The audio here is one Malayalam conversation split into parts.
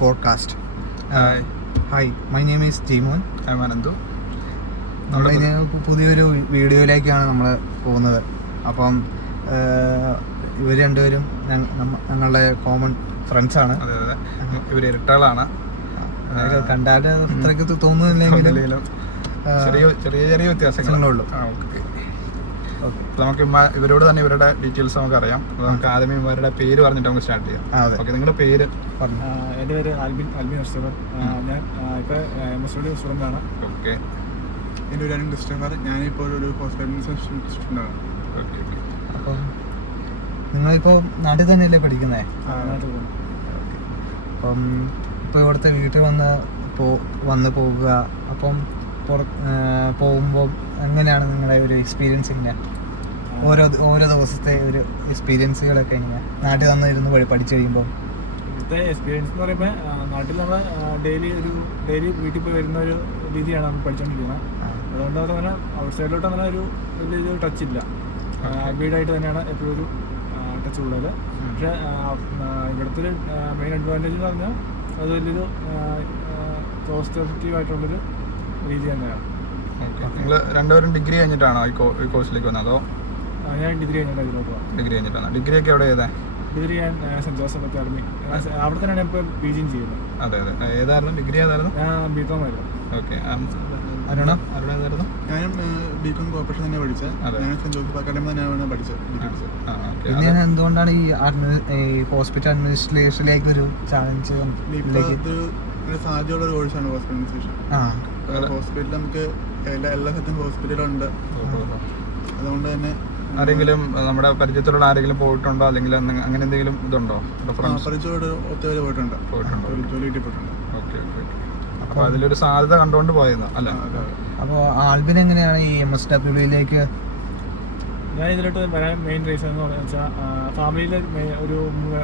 podcast. Hi, my name is Jimon. I'm Anandu. നമ്മളിനി പുതിയൊരു വീഡിയോയിലേക്കാണ് നമ്മൾ പോകുന്നത്. അപ്പം ഇവർ രണ്ടുപേരും ഞങ്ങളുടെ കോമൺ ഫ്രണ്ട്സാണ്. അതെ അതെ, ഇവർ ഇരട്ടകളാണ്. കണ്ടാൽ അത്രയ്ക്ക് തോന്നുന്നില്ലെങ്കിലും ചെറിയ ചെറിയ വ്യത്യാസങ്ങളുള്ളൂ. നമുക്ക് ഇവരോട് തന്നെ ഇവരുടെ ഡീറ്റെയിൽസ് നമുക്ക് അറിയാം. നമുക്ക് ആദ്യമേ ഇവരുടെ പേര് പറഞ്ഞിട്ട് നമുക്ക് സ്റ്റാർട്ട് ചെയ്യാം. ഓക്കെ, നിങ്ങളുടെ പേര് പറഞ്ഞു. എൻ്റെ പേര് ആൽബിൻ ക്രിസ്റ്റഫർ. ഞാൻ ഇപ്പോൾ MSW സ്റ്റുഡൻ്റാണ്. ഓക്കെ. എൻ്റെ പേര് ക്രിസ്റ്റഫർ. ഞാനിപ്പോൾ ഒരു ഹോസ്പിറ്റൽ സ്റ്റുഡൻ്റാണ്. Okay okay. അപ്പം നിങ്ങളിപ്പോൾ നാട്ടിൽ തന്നെയല്ലേ പഠിക്കുന്നത്? അപ്പം ഇപ്പോൾ ഇവിടുത്തെ വീട്ടിൽ വന്ന് പോകുക, അപ്പം പോകുമ്പോൾ എങ്ങനെയാണ് നിങ്ങളുടെ ഒരു എക്സ്പീരിയൻസ്? ഇങ്ങനെ ഓരോ ദിവസത്തെ ഒരു എക്സ്പീരിയൻസുകളൊക്കെ എങ്ങനെയാണ് നാട്ടിൽ വന്നിരുന്ന് പഠിച്ചു കഴിയുമ്പോൾ? ഇവിടുത്തെ എക്സ്പീരിയൻസ് എന്ന് പറയുമ്പോൾ നാട്ടിൽ നമ്മൾ ഡെയിലി വീട്ടിൽ പോയി വരുന്ന ഒരു രീതിയാണ് നമ്മൾ പഠിച്ചുകൊണ്ടിരിക്കുന്നത്. അതുകൊണ്ട് അങ്ങനെ ഔട്ട് സൈഡിലോട്ട് അങ്ങനെ വലിയൊരു ടച്ച് ഇല്ല. വീടായിട്ട് തന്നെയാണ് എപ്പോഴും ഒരു ടച്ച് ഉള്ളത്. പക്ഷേ ഇവിടുത്തെ ഒരു മെയിൻ അഡ്വാൻറ്റേജ് എന്ന് പറഞ്ഞാൽ അത് വലിയൊരു പോസിറ്റീവ് ആയിട്ടുള്ളൊരു രീതി തന്നെയാണ്. നിങ്ങൾ രണ്ടുപേരും ഡിഗ്രി കഴിഞ്ഞിട്ടാണോ ഈ കോഴ്സിലേക്ക് വന്നത്? അതോ? ഞാൻ ഡിഗ്രി കഴിഞ്ഞിട്ട് ഇതിലോട്ട് പോകാം. ഡിഗ്രി കഴിഞ്ഞിട്ടാണ്. ഡിഗ്രി ഒക്കെ എവിടെ ചെയ്തേ? ഡിഗ്രി ഞാൻ സെൻറ്റ് ജോസഫ് അക്കാദമി, അവിടെ തന്നെയാണ് ഇപ്പോൾ PG ചെയ്യുന്നത്. അതെ അതെ. ഏതായിരുന്നു ഡിഗ്രി? ഏതായിരുന്നു? ഞാൻ B.Com ആയിരുന്നു. ഓക്കെ. അരുണ ഏതായിരുന്നു? ഞാനും B.Com കോർപ്പറേഷൻ തന്നെ പഠിച്ചത്. ഞാൻ സെൻറ്റ് ജോസഫ് അക്കാദമി തന്നെയാണ് പഠിച്ചത്. പിന്നെ എന്തുകൊണ്ടാണ് ഈ ഹോസ്പിറ്റൽ അഡ്മിനിസ്ട്രേഷനിലേക്ക് ഒരു ചാലഞ്ച്? ഒരു സാധ്യതയുള്ള ഒരു കോഴ്സാണ് ഹോസ്പിറ്റൽ അഡ്മിനിസ്ട്രേഷൻ. ഹോസ്പിറ്റലിൽ നമുക്ക് എല്ലാ സ്ഥലത്തും ഹോസ്പിറ്റലുണ്ട്. അതുകൊണ്ട് തന്നെ ആരെങ്കിലും നമ്മുടെ പരിചയത്തിലുള്ള ആരെങ്കിലും പോയിട്ടുണ്ടോ, അല്ലെങ്കിൽ അങ്ങനെ എന്തെങ്കിലും ഇതുണ്ടോ? പരിചയത്തോട് ഒത്തുവരെ പോയിട്ടുണ്ട്. ജോലി കിട്ടിപ്പോയിട്ടുണ്ട്. Okay okay. അപ്പോൾ അതിലൊരു സാധ്യത കണ്ടുകൊണ്ട് പോയത് അല്ലേ? അപ്പോൾ ആൽബിൻ എങ്ങനെയാണ് ഈ MSWയിലേക്ക്? ഞാൻ ഇതിലോട്ട് വരാൻ മെയിൻ റീസൺ എന്ന് വെച്ചാൽ ഫാമിലിയിൽ ഒരു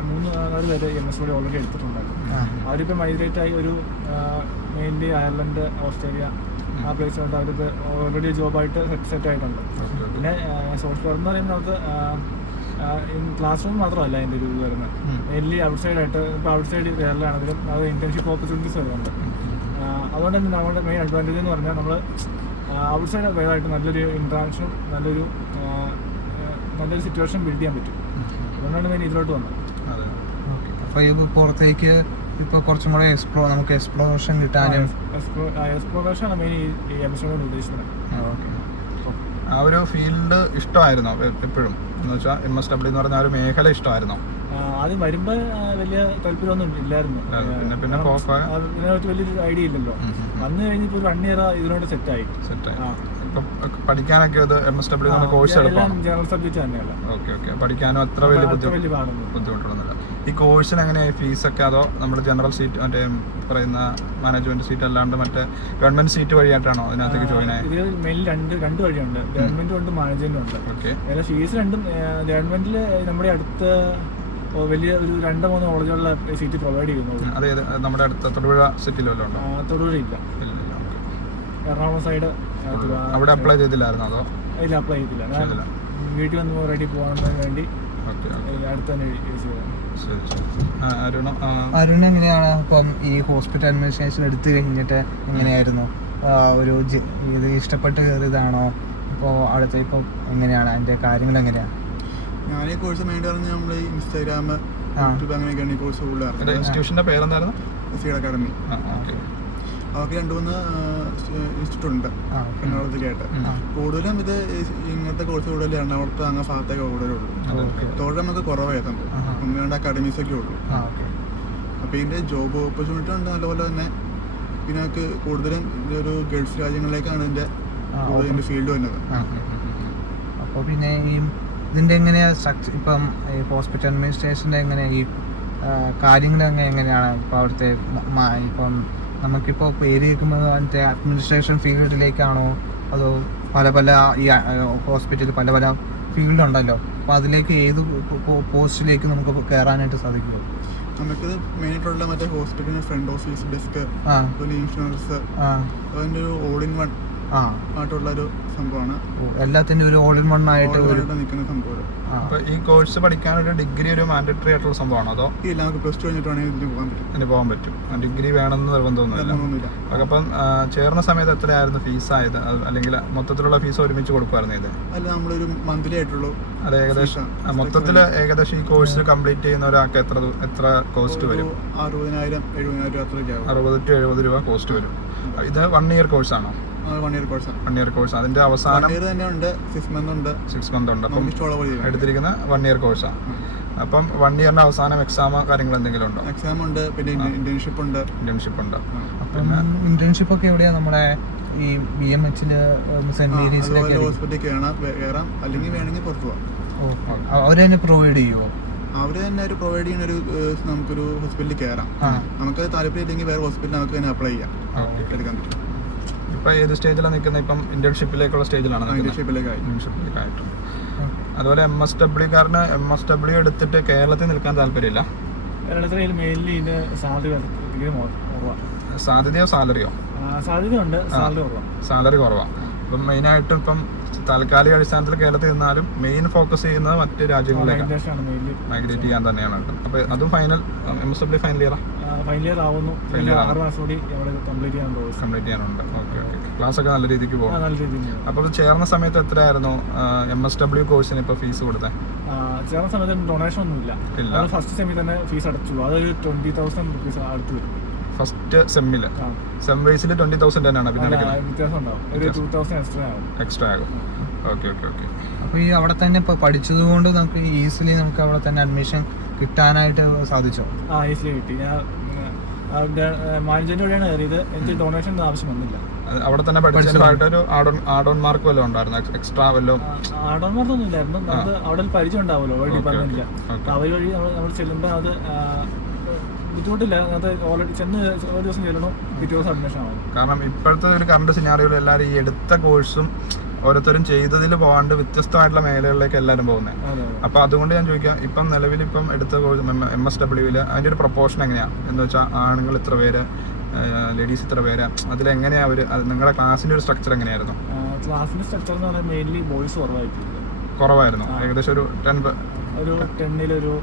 3-4 പേര് MSW ഓൾറെഡി എടുത്തിട്ടുണ്ടായിരുന്നു. അവരിപ്പോൾ മൈഗ്രേറ്റ് ആയി ഒരു മെയിൻലി അയർലൻഡ്, ഓസ്ട്രേലിയ ആ പ്ലേസിലോട്ട് അവരിപ്പോൾ ഓൾറെഡി ജോബായിട്ട് സെറ്റ് ആയിട്ടുണ്ട്. പിന്നെ സോഷ്യൽ വർക്ക് എന്ന് പറയുമ്പോൾ നമുക്ക് ക്ലാസ് റൂം മാത്രമല്ല അതിൻ്റെ ഒരു ഇത് വരുന്നത്. മെയിൻലി ഔട്ട് സൈഡായിട്ട് ഇപ്പോൾ ഔട്ട് സൈഡ് കേരളമാണെങ്കിലും അത് ഇന്റേൺഷിപ്പ് ഓപ്പർച്യൂണിറ്റീസ് വരുന്നുണ്ട്. അതുകൊണ്ട് തന്നെ നമ്മുടെ മെയിൻ അഡ്വാൻറ്റേജ് എന്ന് പറഞ്ഞാൽ നമ്മൾ ഔട്ട് സൈഡ് വേറായിട്ട് നല്ലൊരു ഇൻട്രാക്ഷനും നല്ലൊരു സിറ്റുവേഷൻ ബിൽഡ് ചെയ്യാൻ പറ്റും. അതുകൊണ്ടാണ് മെയിൻ ഇതിലോട്ട് വന്നത്. അപ്പോൾ ഈ പുറത്തേക്ക് ഇപ്പോൾ കുറച്ചും കൂടെ നമുക്ക് എക്സ്പ്ലോറേഷൻ കിട്ടാനും എക്സ്പ്ലോറേഷൻ ആണ് മെയിൻ ഈ എപ്പിസോഡ് ഉദ്ദേശിക്കുന്നത്. ആ ഒരു ഫീൽഡ് ഇഷ്ടമായിരുന്നോ എപ്പോഴും? എന്ന് വെച്ചാൽ MSW എന്ന് പറഞ്ഞ ഒരു മേഖല ഇഷ്ടമായിരുന്നോ? ആദ്യം വരുമ്പോൾ വലിയ താല്പര്യമൊന്നും ഇല്ലായിരുന്നു. ഇതിനകത്ത് വലിയൊരു ഐഡിയ ഇല്ലല്ലോ. വന്നു കഴിഞ്ഞപ്പോൾ ഒരു 1 year ഇതിനോട് സെറ്റായി. പഠിക്കാനൊക്കെ അത് MSW കോഴ്സ് എളുപ്പമാണ്. ജനറൽ സബ്ജക്റ്റ് തന്നെയല്ല. Okay okay. പഠിക്കാനും അത്ര വലിയ ബുദ്ധിമുട്ടൊന്നുമില്ല. ഈ കോഴ്സിന് എങ്ങനെയായി ഫീസൊക്കെ? അതോ നമ്മൾ ജനറൽ സീറ്റ് മറ്റേ പറയുന്ന മാനേജ്മെന്റ് സീറ്റ് അല്ലാണ്ട് മറ്റേ ഗവൺമെന്റ് സീറ്റ് വഴിയായിട്ടാണോ അതിനകത്തേക്ക് ജോയിൻ ആയത്? ഇതിൽ മെയിൻ രണ്ട് വഴിയുണ്ട്, ഗവൺമെന്റും ഉണ്ട് മാനേജ്മെന്റും ഉണ്ട്. ഓക്കെ. ഫീസ് രണ്ടും ഗവൺമെന്റിൽ നമ്മുടെ അടുത്ത് വലിയ ഒരു 2-3 കോളേജുകളിലെ സീറ്റ് പ്രൊവൈഡ് ചെയ്യുന്നുള്ളൂ. അതെ, നമ്മുടെ അടുത്ത തൊടുപുഴ സിറ്റിയിൽ വല്ലതും ഉണ്ടോ? തൊടുപുഴ ഇല്ല. എറണാകുളം സൈഡ് അവിടെ അപ്ലൈ ചെയ്തില്ലായിരുന്നോ? അതോ? ഇല്ല, അപ്ലൈ ചെയ്തില്ല. ഞാൻ വീട്ടിൽ വന്ന് റെഡി പോകാനതിന് വേണ്ടി അടുത്ത് തന്നെ യൂസ് ചെയ്തത്. അരുൺ എങ്ങനെയാണ് അപ്പം ഈ ഹോസ്പിറ്റൽ അഡ്മിനിസ്ട്രേഷൻ എടുത്തു കഴിഞ്ഞിട്ട് എങ്ങനെയായിരുന്നു? ഒരു ഇത് ഇഷ്ടപ്പെട്ട് കയറിയതാണോ? ഇപ്പോൾ അടുത്ത് ഇപ്പോൾ എങ്ങനെയാണ് അതിൻ്റെ കാര്യങ്ങൾ എങ്ങനെയാണ്? ഞാൻ ഈ കോഴ്സ് മെയിൻ പറഞ്ഞാൽ നമ്മൾ ഈ ഇൻസ്റ്റാഗ്രാം, യൂട്യൂബ് അങ്ങനെയൊക്കെയാണ് ഈ കോഴ്സ് കൂടുതൽ. ഇൻസ്റ്റിറ്റ്യൂഷൻ്റെ പേരെന്തായിരുന്നു? Seed academy. അവർക്ക് 2-3 ഇൻസ്റ്റിറ്റ്യൂട്ട് ഉണ്ട് എറണാകുളത്തിലായിട്ട്. കൂടുതലും ഇത് ഇങ്ങനത്തെ കോഴ്സ് കൂടുതൽ എറണാകുളത്ത് അങ്ങ് ഭാഗത്തൊക്കെ കൂടുതലുള്ളൂ. തൊഴിൽ നമുക്ക് കുറവായിരുന്നു. 1-2 അക്കാഡമീസ് ഒക്കെ ഉള്ളൂ. അപ്പോൾ ഇതിൻ്റെ ജോബ് ഓപ്പർച്യൂണിറ്റി ഉണ്ട് നല്ലപോലെ തന്നെ. പിന്നെ നമുക്ക് കൂടുതലും ഒരു ഗൾഫ് രാജ്യങ്ങളിലേക്കാണ് ഇതിൻ്റെ ഫീൽഡ് വരുന്നത്. അപ്പോൾ പിന്നെ ഈ ഇതിൻ്റെ എങ്ങനെയാണ് സ്ട്രക്ചർ? ഇപ്പം ഈ ഹോസ്പിറ്റൽ അഡ്മിനിസ്ട്രേഷൻ്റെ എങ്ങനെയാണ് ഈ കാര്യങ്ങൾ എങ്ങനെയാണ്? ഇപ്പോൾ അവിടുത്തെ ഇപ്പം നമുക്കിപ്പോൾ പേര് കേൾക്കുമ്പോൾ മറ്റേ അഡ്മിനിസ്ട്രേഷൻ ഫീൽഡിലേക്കാണോ അതോ പല ഈ ഹോസ്പിറ്റലിൽ പല ഫീൽഡുണ്ടല്ലോ, അപ്പോൾ അതിലേക്ക് ഏത് പോസ്റ്റിലേക്ക് നമുക്ക് കയറാനായിട്ട് സാധിക്കുമോ? നമുക്ക് മെയിനായിട്ടുള്ള മറ്റേ ഹോസ്പിറ്റലിന് ഫ്രണ്ട് ഓഫീസ് ഡെസ്ക്, ഇൻഷുറൻസ്, അതിൻ്റെ ഒരു ഓൾ ഇൻ വൺ ആയിട്ടുള്ള ഒരു സംഭവമാണ്. എല്ലാത്തിൻ്റെ ഒരു ഓൾ ഇൻ വൺ ആയിട്ട് നിൽക്കുന്ന സംഭവം. അപ്പൊ ഈ കോഴ്സ് പഠിക്കാൻ ഒരു ഡിഗ്രി ഒരു മാൻഡറ്ററി ആയിട്ടുള്ള സംഭവമാണോ അതോ ഇല്ല, നമുക്ക് പ്ലസ് ടു കഴിഞ്ഞിട്ട് വേണമെങ്കിൽ ഇതിന് പോകാൻ പറ്റും. ഇതിന് പോകാൻ പറ്റും, ഡിഗ്രി വേണമെന്ന് നിർബന്ധമൊന്നുമില്ല. അപ്പം ചേർന്ന സമയത്ത് എത്രയായിരുന്നു ഫീസ് ആയത്, അല്ലെങ്കിൽ മൊത്തത്തിലുള്ള ഫീസ് ഒരുമിച്ച് കൊടുക്കുമായിരുന്നു ഇത്? അല്ല, നമ്മളൊരു മന്ത്ലി ആയിട്ടുള്ളൂ. അത് ഏകദേശം മൊത്തത്തിൽ ഏകദേശം ഈ കോഴ്സ് കംപ്ലീറ്റ് ചെയ്യുന്ന ഒരാൾക്ക് എത്ര കോസ്റ്റ് വരും? 60,000-70,000 അത്രയൊക്കെ 60 to 70 രൂപ കോസ്റ്റ് വരും. ഇത് 1 year കോഴ്സാണോ? 1 year കോഴ്സാണ്. 1 year കോഴ്സ്. അതിന്റെ അവസാനം 1 year തന്നെ ഉണ്ട്, 6 month ഉണ്ട്. 6 month ഉണ്ട്. അപ്പം എടുത്തിരിക്കുന്ന 1 year കോഴ്സാണ്. അപ്പം 1 yearന്റെ അവസാനം എക്സാമോ കാര്യങ്ങൾ എന്തെങ്കിലും ഉണ്ടോ? എക്സാം ഉണ്ട്, പിന്നെ ഇന്റേൺഷിപ്പ് ഉണ്ട്. അപ്പം ഇന്റേൺഷിപ്പ് ഒക്കെ എവിടെയാ? നമ്മുടെ ഈ BMHല് സെന്റ് മേരീസിലൊക്കെ ഹോസ്പിറ്റലിൽ കയറാം, അല്ലെങ്കിൽ വേണമെങ്കിൽ പുറത്തു പോവാം. അവർ തന്നെ പ്രൊവൈഡ് ചെയ്യുമോ? അവര് തന്നെ ഒരു പ്രൊവൈഡ് ചെയ്യുന്ന ഒരു നമുക്കൊരു ഹോസ്പിറ്റലിൽ കയറാം. നമുക്ക് താല്പര്യം ഇല്ലെങ്കിൽ വേറെ ഹോസ്പിറ്റലിൽ നമുക്ക് തന്നെ അപ്ലൈ ചെയ്യാം, എടുക്കാൻ പറ്റും. ഇപ്പൊ ഏത് സ്റ്റേജിലാണ് നിൽക്കുന്നത്? ഇപ്പം ഇന്റേൺഷിപ്പിലേക്കുള്ള സ്റ്റേജിലാണ്. ഇന്റേൺഷിപ്പിലേക്കായിട്ട്. അതുപോലെ MSW കാരന് MSW എടുത്തിട്ട് കേരളത്തിൽ നിൽക്കാൻ താല്പര്യമില്ല. സാധ്യതയോ സാലറിയോ? സാധ്യതയുണ്ട്, സാലറി കുറവാണ്. ഇപ്പം മെയിനായിട്ടും ഇപ്പം താൽക്കാലിക അടിസ്ഥാനത്തിൽ കേരളത്തിൽ നിന്നാലും മെയിൻ ഫോക്കസ് ചെയ്യുന്നത് മറ്റ് രാജ്യങ്ങളിലേക്ക് മൈഗ്രേറ്റ് ചെയ്യാൻ തന്നെയാണ്. അപ്പൊ അതും ഫൈനൽ MSW ഫൈനൽ ഇയർ ആവുന്നു. കംപ്ലീറ്റ് ചെയ്യാനുണ്ട്. ഓക്കെ. ക്ലാസ് ഒക്കെ നല്ല രീതിക്ക് പോകും. അപ്പോൾ ചേർന്ന സമയത്ത് എത്രയായിരുന്നു MSW കോഴ്സിന് ഇപ്പോൾ ഫീസ് കൊടുത്തത്? ചേർന്ന സമയത്ത് ഡൊണേഷൻ ഒന്നുമില്ല. ഫസ്റ്റ് സെമ്മിൽ തന്നെ ഫീസ് അടച്ചുള്ളൂ. അതൊരു 20,000 റുപ്പീസ് അടുത്ത് വരും. ഫസ്റ്റ് സെമ്മില് സെം വൈസിൽ 20,000 തന്നെയാണ്. പിന്നെ എക്സ്ട്രാ ആകും. ഓക്കെ. അപ്പോൾ ഈ അവിടെ തന്നെ ഇപ്പോൾ പഠിച്ചത് കൊണ്ട് നമുക്ക് ഈസിലി നമുക്ക് അവിടെ തന്നെ അഡ്മിഷൻ കിട്ടാനായിട്ട് സാധിച്ചോ? ഈസിലി കിട്ടി. ഞാൻ മാനേജ്മെന്റ് വഴിയാണ് കയറിയത്. എനിക്ക് ഡൊണേഷൻ ആവശ്യം വന്നില്ല. അവിടെ തന്നെ പഠിച്ചതിനായിട്ടൊരു ആഡ് ഓൺ മാർക്ക് വല്ലതും ഉണ്ടായിരുന്നു? എക്സ്ട്രാ വല്ലതും? ആഡ് ഓൺ മാർക്ക് ഒന്നും ഇല്ലായിരുന്നു. നമുക്ക് അവിടെ പരിചയം ഉണ്ടാവുമല്ലോ ഡിപ്പാർട്ട്മെന്റിൽ. അവർ വഴി നമ്മൾ ചെല്ലുമ്പോൾ അത് ബുദ്ധിമുട്ടില്ല. അത് ഓൾറെഡി ചെന്ന് ഒരു ദിവസം ചെല്ലണം, പിറ്റേ ദിവസം അഡ്മിഷൻ ആവും. കാരണം ഇപ്പോഴത്തെ ഒരു കറണ്ട് സിനാറിയോയിൽ എല്ലാവരും ഈ എടുത്ത കോഴ്സും ഓരോരുത്തരും ചെയ്തതിൽ പോകാണ്ട് വ്യത്യസ്തമായിട്ടുള്ള മേഖലകളിലേക്ക് എല്ലാവരും പോകുന്നത്. അപ്പോൾ അതുകൊണ്ട് ഞാൻ ചോദിക്കാം, ഇപ്പം നിലവിൽ ഇപ്പം എടുത്ത കോഴ്സ് MSWയിൽ അതിൻ്റെ ഒരു പ്രൊപ്പോർഷൻ എങ്ങനെയാണ് എന്ന് വെച്ചാൽ ആണുങ്ങൾ ഇത്ര പേര്, ലേഡീസ് ഇത്ര പേര്, അതിലെങ്ങനെയാണ് അവർ നിങ്ങളുടെ ക്ലാസിൻ്റെ ഒരു സ്ട്രക്ചർ എങ്ങനെയായിരുന്നു? ക്ലാസിൻ്റെ സ്ട്രക്ചർ എന്ന് പറഞ്ഞാൽ മെയിൻലി ബോയ്സ് കുറവായിരുന്നു. ഏകദേശം ഒരു 10-ൽ ഒരു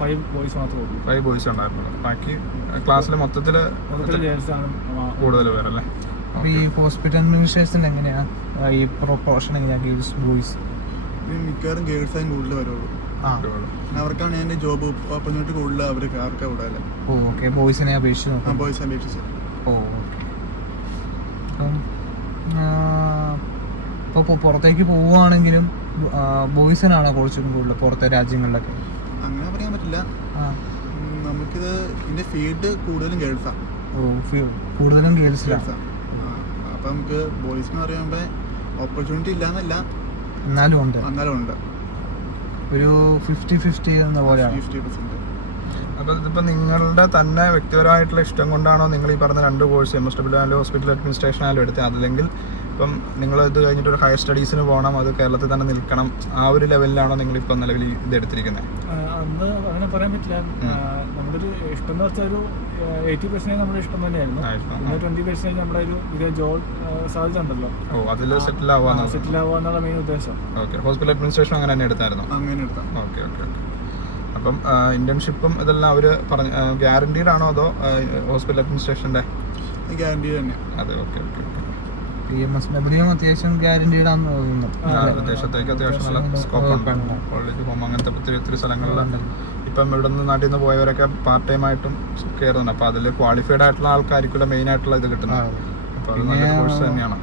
5 ബോയ്സ് മാത്രമേ ഉള്ളൂ. 5 ബോയ്സ് ഉണ്ടായിരുന്നുള്ളൂ. ബാക്കി ക്ലാസ്സിൽ മൊത്തത്തിൽ കൂടുതൽ പേരല്ലേ? അപ്പോൾ ഈ ഹോസ്പിറ്റൽ അഡ്മിനിസ്ട്രേഷൻ എങ്ങനെയാ ഈ പ്രൊപ്പോർഷൻ എങ്ങനെയാ? Girls boys? മിക്കവാറും ഗേൾസ് ആയും കൂടുതൽ വരുള്ളൂ. അവർക്കാണ് എൻ്റെ ജോബ് ഓപ്പർച്യൂണിറ്റി കൂടുതൽ. അവർക്ക് ആർക്കാ കൂടുതൽ. ഓക്കെ. ബോയ്സിനെ അപേക്ഷിച്ച്? ബോയ്സിനെ അപേക്ഷിച്ച്. ഇപ്പോൾ പുറത്തേക്ക് പോവുകയാണെങ്കിലും ബോയ്സിനാണോ കുറച്ചും കൂടുതൽ പുറത്തെ രാജ്യങ്ങളിലൊക്കെ? അങ്ങനെ പറയാൻ പറ്റില്ല. നമുക്കിത് ഇതിന്റെ ഫീൽഡ് കൂടുതലും ഗേൾസാണ്. കൂടുതലും ഗേൾസിലാണ്. അപ്പം നമുക്ക് ബോയ്സ് എന്ന് പറയുമ്പോൾ ഓപ്പർച്യൂണിറ്റി ഇല്ലാന്നല്ല, എന്നാലും ഉണ്ട്. ഒരു 50-50 എന്ന പോലെയാണ്. 50%. അപ്പോൾ ഇതിപ്പോൾ നിങ്ങളുടെ തന്നെ വ്യക്തിപരമായിട്ടുള്ള ഇഷ്ടം കൊണ്ടാണോ നിങ്ങൾ ഈ പറഞ്ഞ 2 കോഴ്സ് MSW ആയാലും ഹോസ്പിറ്റൽ അഡ്മിനിസ്ട്രേഷൻ ആയാലും എടുത്തത്? അതല്ലെങ്കിൽ ഇപ്പം നിങ്ങൾ ഇത് കഴിഞ്ഞിട്ട് ഒരു ഹയർ സ്റ്റഡീസിന് പോകണം, അത് കേരളത്തിൽ തന്നെ നിൽക്കണം, ആ ഒരു ലെവലിലാണോ നിങ്ങളിപ്പോൾ നിലവിൽ ഇത് എടുത്തിരിക്കുന്നത്? അന്ന് അങ്ങനെ പറയാൻ പറ്റില്ല. നമ്മുടെ ഒരു ഇഷ്ടം എന്ന് വെച്ചാൽ ഒരു 80% നമ്മുടെ ഇഷ്ടം തന്നെയായിരുന്നു. പിന്നെ 20% നമ്മുടെ ഒരു ജോബ് സാധ്യത ഉണ്ടല്ലോ, സെറ്റിൽ ആവാന്നുള്ള മെയിൻ ഉദ്ദേശം. ഓക്കെ. ഹോസ്പിറ്റൽ അഡ്മിനിസ്ട്രേഷൻ അങ്ങനെ തന്നെ എടുത്തായിരുന്നു? ഓക്കെ. അപ്പം ഇന്റേൺഷിപ്പും ഇതെല്ലാം അവർ ഗ്യാരണ്ടീഡ് ആണോ അതോ ഹോസ്പിറ്റൽ അഡ്മിനിസ്ട്രേഷൻ്റെ? ഗ്യാരണ്ടീഡ് തന്നെ. അതെ. ഓക്കെ. MSW അത്യാവശ്യം ഗ്യാരണ്ടീഡ് ആണെന്ന് തോന്നുന്നു. വിദേശത്തേക്ക് അത്യാവശ്യം നല്ല സ്കോപ്പ് ഉണ്ട്. കോളേജ് പോകുമ്പോൾ അങ്ങനത്തെ ഒത്തിരി സ്ഥലങ്ങളിൽ ഇപ്പം ഇവിടെ നിന്ന് നാട്ടിൽ നിന്ന് പോയവരൊക്കെ പാർട്ട് ടൈം ആയിട്ടും കയറുന്നുണ്ട്. അപ്പോൾ അതിൽ ക്വാളിഫൈഡ് ആയിട്ടുള്ള ആൾക്കാർക്കുള്ള മെയിൻ ആയിട്ടുള്ള ഇത് കിട്ടുന്നത്. അപ്പോൾ അത് നല്ലൊരു കോഴ്സ് തന്നെയാണ്.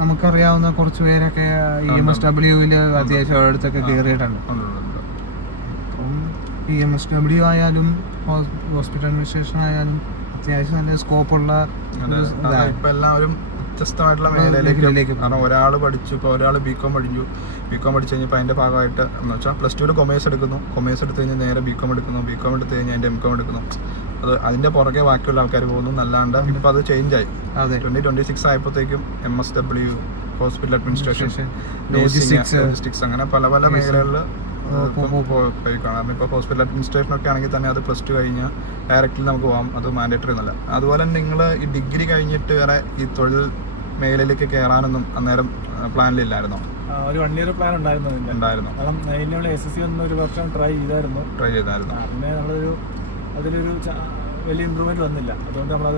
നമുക്കറിയാവുന്ന കുറച്ച് പേരൊക്കെ ഈ MSWയിൽ അത്യാവശ്യം അടുത്തൊക്കെ കയറിയിട്ടുണ്ട്. അപ്പം ഈ MSW ആയാലും ഹോസ്പിറ്റൽ അഡ്മിനിസ്ട്രേഷൻ ആയാലും അത്യാവശ്യം നല്ല സ്കോപ്പുള്ള ഇപ്പം എല്ലാവരും വ്യത്യസ്തമായിട്ടുള്ള മേഖലയിലേക്ക്. കാരണം ഒരാൾ പഠിച്ചു, ഇപ്പോൾ ഒരാൾ BCom പഠിച്ചു കഴിഞ്ഞപ്പോൾ അതിൻ്റെ ഭാഗമായിട്ട് എന്ന് വെച്ചാൽ +2 കൊമേഴ്സ് എടുക്കുന്നു, കൊമേഴ്സ് എടുത്ത് കഴിഞ്ഞാൽ നേരെ BCom എടുക്കുന്നു, BCom എടുത്ത് കഴിഞ്ഞാൽ അതിൻ്റെ MCom എടുക്കുന്നു. അത് അതിൻ്റെ പുറകെ ബാക്കിയുള്ള ആൾക്കാർ പോകുന്നു എന്നല്ലാണ്ട് ഇപ്പം അത് ചേഞ്ചായി. 2026 ആയപ്പോഴത്തേക്കും MSW, ഹോസ്പിറ്റൽ അഡ്മിനിസ്ട്രേഷൻ, ലോജിസ്റ്റിക്സ് അങ്ങനെ പല മേഖലകളിൽ പോയി കാണാം. ഇപ്പോൾ ഹോസ്പിറ്റൽ അഡ്മിനിസ്ട്രേഷൻ ഒക്കെ ആണെങ്കിൽ തന്നെ അത് +2 കഴിഞ്ഞ് ഡയറക്റ്റ്ലി നമുക്ക് പോകാം, അത് മാൻഡേറ്ററി ഒന്നുമല്ല. അതുപോലെ തന്നെ നിങ്ങൾ ഈ ഡിഗ്രി കഴിഞ്ഞിട്ട് വേറെ ഈ തൊഴിൽ മേഖലയിലേക്ക് കയറാനൊന്നും അന്നേരം പ്ലാനിലില്ലായിരുന്നോ? ഒരു 1 year പ്ലാൻ ഉണ്ടായിരുന്നു. കാരണം അതിനുള്ള SSC ഒരു വർഷം ട്രൈ ചെയ്തായിരുന്നു. പിന്നെ അതിലൊരു വലിയ ഇമ്പ്രൂവ്മെന്റ് വന്നില്ല, അതുകൊണ്ട് നമ്മൾ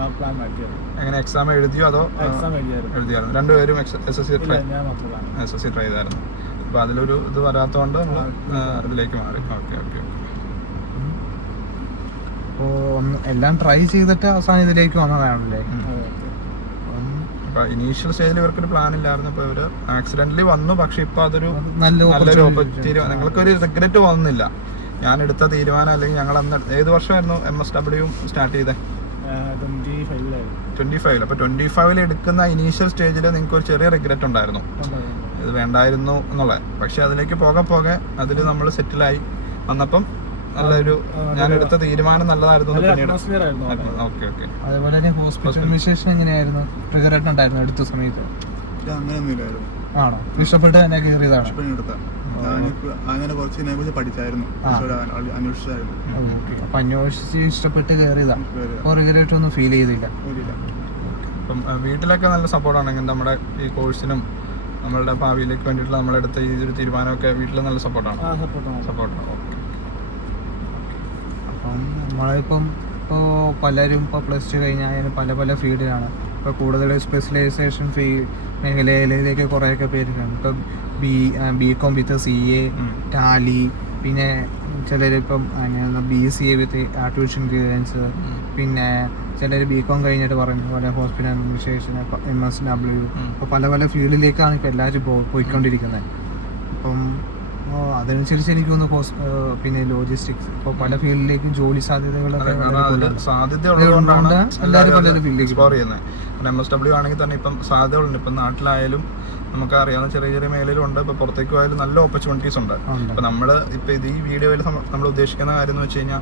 ആ പ്ലാൻ മാറ്റിയായിരുന്നു. എങ്ങനെ എക്സാം എഴുതിയോ അതോ? എക്സാം എഴുതിയായിരുന്നു. രണ്ടുപേരും SSC ട്രൈ ചെയ്തായിരുന്നു. അപ്പോൾ അതിലൊരു ഇത് വരാത്തതുകൊണ്ട് നമ്മൾ അതിലേക്ക് മാറി. ഓക്കെ. അപ്പോൾ എല്ലാം ട്രൈ ചെയ്തിട്ട് അവസാനം ഇതിലേക്ക് വന്നതാണല്ലേ? ഇനീഷ്യൽ സ്റ്റേജിൽ ഇവർക്കൊരു പ്ലാൻ ഇല്ലായിരുന്നു. ഇപ്പോൾ ഇവർ ആക്സിഡന്റലി വന്നു, പക്ഷെ ഇപ്പൊ അതൊരു നല്ലൊരു ഓപ്പർച്യൂണിറ്റി. നിങ്ങൾക്കൊരു റിഗ്രറ്റ് തോന്നുന്നില്ല ഞാൻ എടുത്ത തീരുമാനം? അല്ലെങ്കിൽ ഞങ്ങൾ അന്ന് ഏത് വർഷമായിരുന്നു MSW സ്റ്റാർട്ട് ചെയ്തത്? 25. അപ്പോൾ 25 എടുക്കുന്ന ഇനീഷ്യൽ സ്റ്റേജിൽ നിങ്ങൾക്ക് ഒരു ചെറിയ റിഗ്രറ്റ് ഉണ്ടായിരുന്നു, ഇത് വേണ്ടായിരുന്നു എന്നുള്ളത്. പക്ഷെ അതിലേക്ക് പോകെ അതിൽ നമ്മൾ സെറ്റിലായി വന്നപ്പം നല്ലൊരു ഞാൻ എടുത്ത തീരുമാനം നല്ലതായിരുന്നു. അതുപോലെ തന്നെ ഹോസ്പിറ്റൽ അഡ്മിനിസ്ട്രേഷൻ എങ്ങനെയായിരുന്നു? റിഗ്രറ്റ് ഉണ്ടായിരുന്നു എടുത്ത സമയത്ത്? ആണോ? ഇഷ്ടപ്പെട്ട് തന്നെ കയറിയതാണ്? അങ്ങനെ കുറച്ച് ഇതിനെക്കുറിച്ച് പഠിച്ചായിരുന്നു, അന്വേഷിച്ചായിരുന്നു. അപ്പൊ അന്വേഷിച്ച് ഇഷ്ടപ്പെട്ട് കയറിയതാണ്, റിഗ്രറ്റ് ഒന്നും ഫീൽ ചെയ്തില്ല? അപ്പം വീട്ടിലൊക്കെ നല്ല സപ്പോർട്ടാണെങ്കിൽ നമ്മുടെ ഈ കോഴ്സിനും നമ്മളുടെ ഭാവിയിലേക്ക് വേണ്ടിയിട്ടുള്ള നമ്മളെടുത്ത ഈ ഒരു തീരുമാനമൊക്കെ വീട്ടിൽ നല്ല സപ്പോർട്ടാണ്. അപ്പം നമ്മളിപ്പം പലരും ഇപ്പോൾ +2 കഴിഞ്ഞാൽ പല ഫീൽഡിലാണ്. ഇപ്പോൾ കൂടുതൽ സ്പെഷ്യലൈസേഷൻ മേഖലയിലേക്ക് കുറേയൊക്കെ പേരുണ്ട്. ഇപ്പം BCom വിത്ത് CA, ടാലി, പിന്നെ ചിലരിപ്പം BCA വിത്ത് ആർട്ടിഫിഷ്യൽ ഇൻ്റലിജൻസ്, പിന്നെ ചിലർ BCom കഴിഞ്ഞിട്ട് പറഞ്ഞ പോലെ ഹോസ്പിറ്റൽ അഡ്മിനിസ്ട്രേഷൻ, MSW, ഇപ്പോൾ പല ഫീൽഡിലേക്കാണ് ഇപ്പോൾ എല്ലാവരും പോയിക്കൊണ്ടിരിക്കുന്നത്. അപ്പം അതനുസരിച്ച് എനിക്ക് തോന്നുന്നു പിന്നെ ലോജിസ്റ്റിക്സ് ഇപ്പോൾ പല ഫീൽഡിലേക്കും ജോലി സാധ്യതകളൊക്കെ സാധ്യതയുള്ളതുകൊണ്ടാണ് എല്ലാവരും പലരും ഫീൽഡിലേക്ക് എക്സ്പ്ലോർ ചെയ്യുന്നത്. MSW ആണെങ്കിൽ തന്നെ ഇപ്പം സാധ്യതകളുണ്ട്. ഇപ്പം നാട്ടിലായാലും നമുക്കറിയാവുന്ന ചെറിയ മേഖലയിലുണ്ട്, ഇപ്പോൾ പുറത്തേക്ക് പോയാലും നല്ല ഓപ്പർച്യൂണിറ്റീസ് ഉണ്ട്. ഇപ്പം നമ്മൾ ഇപ്പോൾ ഈ വീഡിയോയിൽ നമ്മൾ ഉദ്ദേശിക്കുന്ന കാര്യം എന്ന് വെച്ച് കഴിഞ്ഞാൽ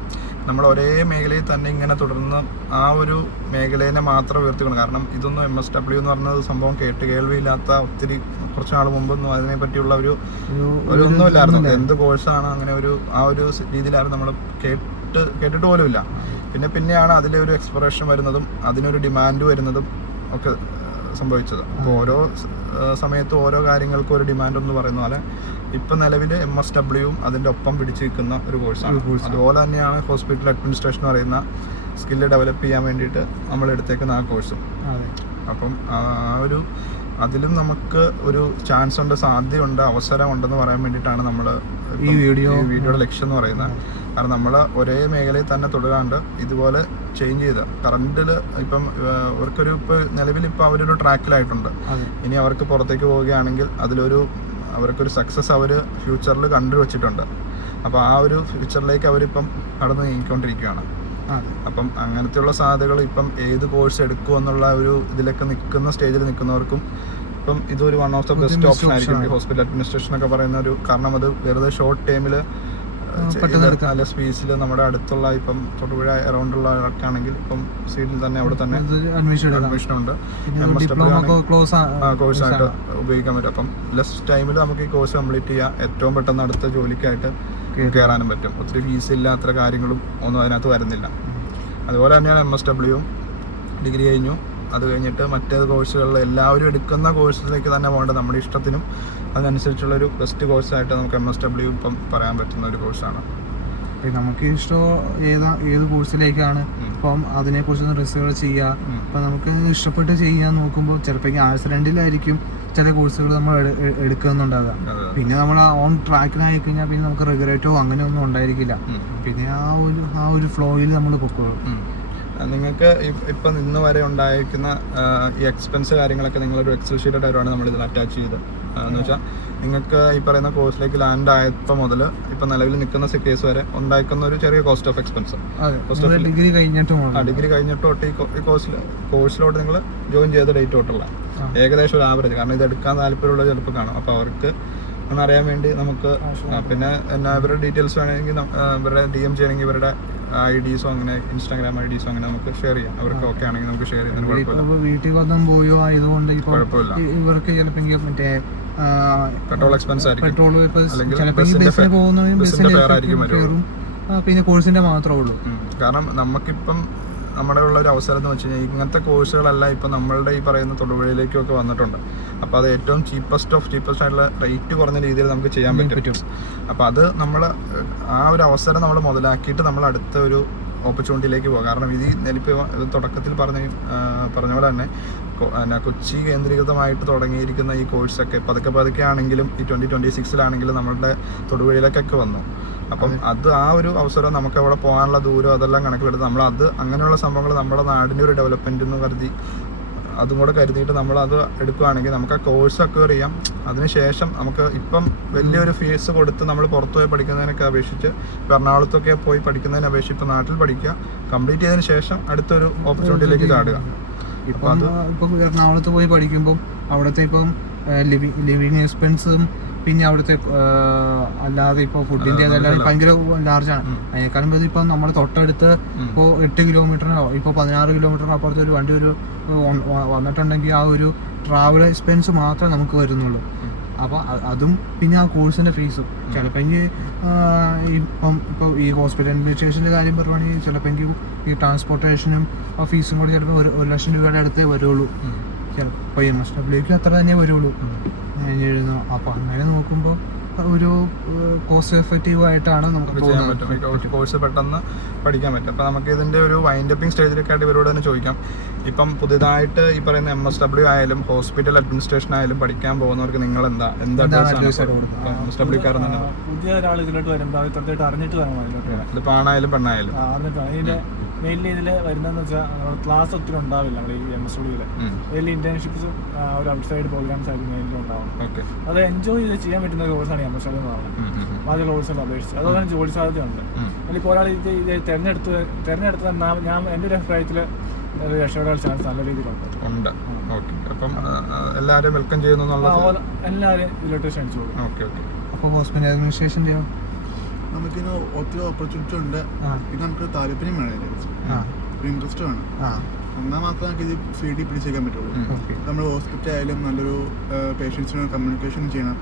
നമ്മൾ ഒരേ മേഖലയിൽ തന്നെ ഇങ്ങനെ തുടർന്ന് ആ ഒരു മേഖലയെ മാത്രം ഉയർത്തിക്കണം. കാരണം ഇതൊന്നും MSW എന്ന് പറഞ്ഞ സംഭവം കേൾവിയില്ലാത്ത ഒത്തിരി കുറച്ച് നാൾ മുമ്പൊന്നും അതിനെ പറ്റിയുള്ള ഒരു ഒന്നുമില്ലായിരുന്നു. എന്ത് കോഴ്സാണ് അങ്ങനെ ആ ഒരു രീതിയിലായിരുന്നു നമ്മൾ കേട്ടിട്ട് പോലും ഇല്ല. പിന്നെയാണ് അതിലെ ഒരു എക്സ്പ്ലോറേഷൻ വരുന്നതും അതിനൊരു ഡിമാൻഡ് വരുന്നതും ഒക്കെ സംഭവിച്ചത്. അപ്പോൾ ഓരോ സമയത്തും ഓരോ കാര്യങ്ങൾക്കും ഒരു ഡിമാൻഡ് എന്ന് പറയുന്ന പോലെ ഇപ്പം നിലവിൽ MSWയും അതിൻ്റെ ഒപ്പം പിടിച്ചു നിൽക്കുന്ന ഒരു കോഴ്സാണ്. അതുപോലെ തന്നെയാണ് ഹോസ്പിറ്റൽ അഡ്മിനിസ്ട്രേഷൻ എന്ന് പറയുന്ന സ്കില്ല് ഡെവലപ്പ് ചെയ്യാൻ വേണ്ടിയിട്ട് നമ്മൾ എടുത്തേക്കുന്ന ആ കോഴ്സും. അപ്പം അതിലും നമുക്ക് ഒരു ചാൻസ് ഉണ്ട്, സാധ്യതയുണ്ട്, അവസരമുണ്ടെന്ന് പറയാൻ വേണ്ടിയിട്ടാണ് നമ്മൾ ഈ വീഡിയോയുടെ ലക്ഷ്യം എന്ന് പറയുന്നത്. കാരണം നമ്മൾ ഒരേ മേഖലയിൽ തന്നെ തുടരാണ്ട് ഇതുപോലെ ചേഞ്ച് ചെയ്ത് കറണ്ടിൽ ഇപ്പം അവർക്കൊരു നിലവിൽ ഇപ്പോൾ അവരൊരു ട്രാക്കിലായിട്ടുണ്ട്. ഇനി അവർക്ക് പുറത്തേക്ക് പോവുകയാണെങ്കിൽ അവർക്കൊരു സക്സസ് അവർ ഫ്യൂച്ചറിൽ കണ്ടുവച്ചിട്ടുണ്ട്. അപ്പോൾ ആ ഒരു ഫ്യൂച്ചറിലേക്ക് അവരിപ്പം കടന്നു നീങ്ങിക്കൊണ്ടിരിക്കുകയാണ്. അപ്പം അങ്ങനത്തെയുള്ള സാധ്യതകൾ ഇപ്പം ഏത് കോഴ്സ് എടുക്കും എന്നുള്ള ഒരു ഇതിലൊക്കെ നിൽക്കുന്ന സ്റ്റേജിൽ നിൽക്കുന്നവർക്കും ഇപ്പം ഇതൊരു one of the best option ആയിരിക്കും ഈ ഹോസ്പിറ്റൽ അഡ്മിനിസ്ട്രേഷൻ ഒക്കെ പറയുന്ന ഒരു. കാരണം അത് വെറുതെ ഷോർട്ട് ടൈമിൽ നല്ല സ്പേസിൽ നമ്മുടെ അടുത്തുള്ള ഇപ്പം തൊടുപുഴ അറൗണ്ടുള്ള ആൾക്കാണെങ്കിൽ ഇപ്പം സീറ്റിൽ തന്നെ അവിടെ തന്നെ അഡ്മിഷൻ ഉണ്ട്. കോഴ്സായിട്ട് ഉപയോഗിക്കാൻ പറ്റും. അപ്പം ലെസ് ടൈമിൽ നമുക്ക് ഈ കോഴ്സ് കംപ്ലീറ്റ് ചെയ്യാം. ഏറ്റവും പെട്ടെന്ന് അടുത്ത ജോലിക്കായിട്ട് കയറാനും പറ്റും. ഒത്തിരി ഫീസില്ല, അത്ര കാര്യങ്ങളും ഒന്നും അതിനകത്ത് വരുന്നില്ല. അതുപോലെ തന്നെയാണ് MSWയും. ഡിഗ്രി കഴിഞ്ഞു, അത് കഴിഞ്ഞിട്ട് മറ്റേ കോഴ്സുകളിൽ എല്ലാവരും എടുക്കുന്ന കോഴ്സിലേക്ക് തന്നെ പോകേണ്ടത് നമ്മുടെ ഇഷ്ടത്തിനും അതിനനുസരിച്ചുള്ളൊരു ബെസ്റ്റ് കോഴ്സായിട്ട് നമുക്ക് MSW ഇപ്പം പറയാൻ പറ്റുന്ന ഒരു കോഴ്സാണ്. നമുക്ക് ഇഷ്ടം ഏത് കോഴ്സിലേക്കാണ് ഇപ്പം അതിനെക്കുറിച്ചൊന്ന് റിസർച്ച് ചെയ്യുക. അപ്പം നമുക്ക് ഇഷ്ടപ്പെട്ട് ചെയ്യാൻ നോക്കുമ്പോൾ ചിലപ്പോൾ ആഴ്ച-2 ചില കോഴ്സുകൾ നമ്മൾ എടുക്കുന്നുണ്ടാകുക. പിന്നെ നമ്മൾ ഓൺ ട്രാക്കിലായി കഴിഞ്ഞാൽ പിന്നെ നമുക്ക് റിഗ്രറ്റോ അങ്ങനെയൊന്നും ഉണ്ടായിരിക്കില്ല. പിന്നെ ആ ഒരു ഫ്ലോയിൽ നമ്മൾ പൊക്കോളും. നിങ്ങൾക്ക് ഇപ്പം ഇന്ന് വരെ ഉണ്ടായിരിക്കുന്ന ഈ എക്സ്പെൻസ് കാര്യങ്ങളൊക്കെ നിങ്ങളൊരു എക്സൽ ഷീറ്റ് ടൈപ്പാണ് നമ്മൾ ഇതിൽ അറ്റാച്ച് ചെയ്ത് എന്ന് വെച്ചാൽ നിങ്ങൾക്ക് ഈ പറയുന്ന കോഴ്സിലേക്ക് ലാൻഡ് ആയപ്പോൾ മുതൽ ഇപ്പം നിലവിൽ നിൽക്കുന്ന കേസ് വരെ ഉണ്ടായിരിക്കുന്ന ഒരു ചെറിയ കോസ്റ്റ് ഓഫ് എക്സ്പെൻസ്. ഡിഗ്രി കഴിഞ്ഞിട്ട് തൊട്ട് ഈ കോഴ്സിലോട്ട് നിങ്ങൾ ജോയിൻ ചെയ്ത ഡേറ്റ് തൊട്ടുള്ള ഏകദേശം ഒരു ആവറേജ്. കാരണം ഇത് എടുക്കാൻ താല്പര്യമുള്ള ചിലപ്പോൾ കാണും. അപ്പോൾ അവർക്ക് എന്നറിയാൻ വേണ്ടി നമുക്ക് പിന്നെ ഇവരുടെ ഡീറ്റെയിൽസ് വേണമെങ്കിൽ ഇവരുടെ DM ചെയ്യണമെങ്കിൽ ഇവരുടെ IDs അങ്ങനെ Instagram IDs അങ്ങനെ നമുക്ക് ഷെയർ ചെയ്യാം. അവർക്ക് ഓക്കെ ആണെങ്കിൽ നമുക്ക് ഷെയർ ചെയ്യുന്നതിന് കുഴപ്പമില്ല. വീട്ടിൽ വന്നും പോയോ ആയതുകൊണ്ട് കുഴപ്പമില്ല. ഇവർക്ക് ചിലപ്പോൾ മറ്റേ പെട്രോൾ എക്സ്പെൻസ് ആയിരിക്കും, പെട്രോൾ ഇപ്പൊ അല്ലെങ്കിൽ ചിലപ്പോൾ ബസ്സിന് പോകുന്നതും ബസ്സിന്റെ ഫെയർ ആയിരിക്കും വരുള്ളൂ. പിന്നെ കോഴ്സിന്റെ മാത്രമേ ഉള്ളൂ. കാരണം നമുക്കിപ്പം നമ്മുടെ ഉള്ള ഒരു അവസരം എന്ന് വെച്ച് കഴിഞ്ഞാൽ ഇങ്ങനത്തെ കോഴ്സുകളെല്ലാം ഇപ്പം നമ്മളുടെ ഈ പറയുന്ന തൊടുപുഴയിലേക്കൊക്കെ വന്നിട്ടുണ്ട്. അപ്പോൾ അത് ഏറ്റവും ചീപ്പസ്റ്റ് ആയിട്ടുള്ള റേറ്റ് കുറഞ്ഞ രീതിയിൽ നമുക്ക് ചെയ്യാൻ പറ്റും. അപ്പോൾ അത് നമ്മൾ ആ ഒരു അവസരം നമ്മൾ മുതലാക്കിയിട്ട് നമ്മൾ അടുത്ത ഒരു ഓപ്പർച്യൂണിറ്റിയിലേക്ക് പോകുക. കാരണം ഇതിപ്പോൾ തുടക്കത്തിൽ പറഞ്ഞ പോലെ തന്നെ കൊച്ചി കേന്ദ്രീകൃതമായിട്ട് തുടങ്ങിയിരിക്കുന്ന ഈ കോഴ്സൊക്കെ പതുക്കെ ആണെങ്കിലും ഈ 2026 നമ്മളുടെ തൊടുപുഴയിലേക്കൊക്കെ വന്നു. അപ്പം അത് ആ ഒരു അവസരം നമുക്ക് അവിടെ പോകാനുള്ള ദൂരം അതെല്ലാം കണക്കിലെടുത്ത് നമ്മൾ അത് അങ്ങനെയുള്ള സംഭവങ്ങൾ നമ്മുടെ നാടിൻ്റെ ഒരു ഡെവലപ്മെൻറ്റ് എന്ന് കരുതി അതും കൂടെ കരുതിയിട്ട് നമ്മൾ അത് എടുക്കുകയാണെങ്കിൽ നമുക്ക് ആ കോഴ്സ് അക്വയർ ചെയ്യാം. അതിനുശേഷം നമുക്ക് ഇപ്പം വലിയൊരു ഫീസ് കൊടുത്ത് നമ്മൾ പുറത്തു പോയി പഠിക്കുന്നതിനൊക്കെ അപേക്ഷിച്ച് എറണാകുളത്തൊക്കെ പോയി പഠിക്കുന്നതിനെ അപേക്ഷിച്ച് ഇപ്പം നാട്ടിൽ പഠിക്കുക, കംപ്ലീറ്റ് ചെയ്തതിന് ശേഷം അടുത്തൊരു ഓപ്പർച്യൂണിറ്റിയിലേക്ക് ചാടുക. ഇപ്പം എറണാകുളത്ത് പോയി പഠിക്കുമ്പം അവിടുത്തെ ഇപ്പം ലിവിങ് എക്സ്പെൻസും പിന്നെ അവിടുത്തെ അല്ലാതെ ഇപ്പോൾ ഫുഡിൻ്റെ അതെല്ലാം ഭയങ്കര ലാർജാണ്. അതിനേക്കാളും ബന്ധം ഇപ്പം നമ്മൾ തൊട്ടടുത്ത് ഇപ്പോൾ 8 കിലോമീറ്ററിനോ ഇപ്പോൾ 16 കിലോമീറ്ററിനോ അപ്പുറത്ത് ഒരു വണ്ടി വന്നിട്ടുണ്ടെങ്കിൽ ആ ഒരു ട്രാവൽ എക്സ്പെൻസ് മാത്രമേ നമുക്ക് വരുന്നുള്ളൂ. അപ്പോൾ അതും പിന്നെ ആ കോഴ്സിൻ്റെ ഫീസും ചിലപ്പോൾ ഇപ്പോൾ ഈ ഹോസ്പിറ്റൽ അഡ്മിനിസ്ട്രേഷൻ്റെ കാര്യം പറയുവാണെങ്കിൽ ചിലപ്പോൾ ഈ ട്രാൻസ്പോർട്ടേഷനും ആ ഫീസും കൂടി ചിലപ്പോൾ 1 ലക്ഷം രൂപയുടെ അടുത്തേ വരുള്ളൂ. ചിലപ്പോൾ MSWക്ക് അത്ര തന്നെ വരുള്ളൂ എഴുതുന്നു. അപ്പോൾ അങ്ങനെ നോക്കുമ്പോൾ ഒരു കോസ്റ്റ് എഫക്റ്റീവ് ആയിട്ടാണ് നമുക്ക് ചെയ്യാൻ പറ്റും. കോഴ്സ് പെട്ടെന്ന് പഠിക്കാൻ പറ്റും. അപ്പോൾ നമുക്ക് ഇതിൻ്റെ ഒരു വൈൻഡപ്പിംഗ് സ്റ്റേജിലേക്കായിട്ട് ഇവരോട് തന്നെ ചോദിക്കാം. ഇപ്പം പുതിയതായിട്ട് ഈ പറയുന്ന MSW ആയാലും ഹോസ്പിറ്റൽ അഡ്മിനിസ്ട്രേഷൻ ആയാലും പഠിക്കാൻ പോകുന്നവർക്ക് നിങ്ങൾ എന്താ MSW കാരൻ തന്നെ പുതിയ ഒരാൾ ഇതിലോട്ട് വരുമ്പോൾ ഇത്രയായിട്ട് അറിഞ്ഞിട്ട് വേണം. ഇതിപ്പോൾ ആണായാലും പെണ്ണായാലും ഇതിന്റെ മെയിൻലി ഇതിൽ വരുന്നതെന്ന് വെച്ചാൽ ക്ലാസ് ഒത്തിരി ഉണ്ടാവില്ല നമ്മുടെ ഈ MSWയില്. അതിൽ ഇന്റേൺഷിപ്സും ഒരു ഔട്ട്സൈഡ് പ്രോഗ്രാംസ് ആയിരിക്കും മെയിൻലി ഉണ്ടാവും. അത് എൻജോയ് ചെയ്ത് ചെയ്യാൻ പറ്റുന്ന ഒരു കോഴ്സാണ് MSW എന്ന് പറയുന്നത്. ബാക്കിയുള്ള കോഴ്സുകൾ അപേക്ഷിച്ച് അതുപോലെ തന്നെ ജോലി സാധ്യതയുണ്ട്. അതിലിപ്പോൾ ഒരാൾ ഇത് തിരഞ്ഞെടുത്ത് ഞാൻ എൻ്റെ ഒരു അഭിപ്രായത്തിൽ രക്ഷപ്പെടാൻ ചാൻസ് നല്ല രീതിയിലുണ്ട്. അപ്പം എല്ലാവരും വെൽക്കം ചെയ്യുന്നു, എല്ലാവരും ഇതിലോട്ട് ക്ഷണിച്ചു കൊടുക്കും. അപ്പോൾ ഹോസ്പിറ്റൽ അഡ്മിനിസ്ട്രേഷൻ നമുക്കിന് ഒത്തിരി ഓപ്പർച്യൂണിറ്റി ഉണ്ട്. പിന്നെ നമുക്ക് താല്പര്യം വേണം, ഇൻട്രസ്റ്റ് വേണം. എന്നാൽ മാത്രമേ നമുക്ക് ഇത് ഫീൽഡിൽ പിടിച്ചേക്കാൻ പറ്റുള്ളൂ. നമ്മൾ ഹോസ്പിറ്റൽ ആയാലും നല്ലൊരു പേഷ്യൻസിന് കമ്മ്യൂണിക്കേഷൻ ചെയ്യണം,